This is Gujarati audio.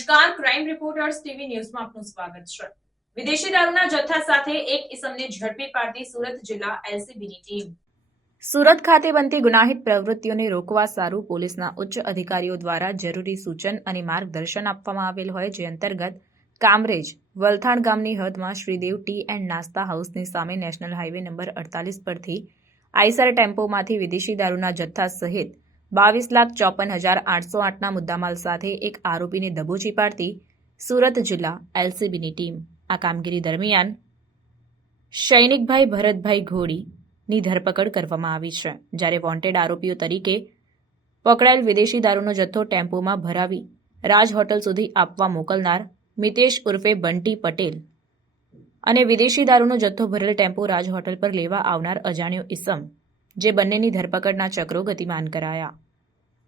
નમસ્કાર, ક્રાઇમ રિપોર્ટર્સ ટીવી ન્યૂઝમાં આપનું સ્વાગત છે। વિદેશી દારૂના જથ્થા સાથે એક ઇસમને ઝડપી પાડતી સુરત જિલ્લા એલસીબીની ટીમ। સુરત ખાતે બનતી ગુનાહિત પ્રવૃત્તિઓને રોકવા સારું પોલીસના ઉચ્ચ અધિકારીઓ દ્વારા જરૂરી સૂચન અને માર્ગદર્શન આપવામાં આવેલ હોય, જે અંતર્ગત કામરેજ વલથાણ ગામની હદમાં શ્રીદેવ ટી એન્ડ નાસ્તા હાઉસની સામે નેશનલ હાઈવે નંબર 48 પરથી આઈસર ટેમ્પોમાંથી વિદેશી દારૂના જથ્થા સહિત 22,54,808ના મુદ્દામાલ સાથે એક આરોપીને દબોચી પાડતી સુરત જિલ્લા એલસીબીની ટીમ। આ કામગીરી દરમિયાન સૈનિકભાઈ ભરતભાઈ ઘોડીની ધરપકડ કરવામાં આવી છે, જ્યારે વોન્ટેડ આરોપીઓ તરીકે પકડાયેલ વિદેશી દારૂનો જથ્થો ટેમ્પોમાં ભરાવી રાજ હોટલ સુધી આપવા મોકલનાર મિતેશ ઉર્ફે બંટી પટેલ અને વિદેશી દારૂનો જથ્થો ભરેલ ટેમ્પો રાજ હોટલ પર લેવા આવનાર અજાણ્યો ઇસમ, જે બંનેની ધરપકડના ચક્રો ગતિમાન કરાયા।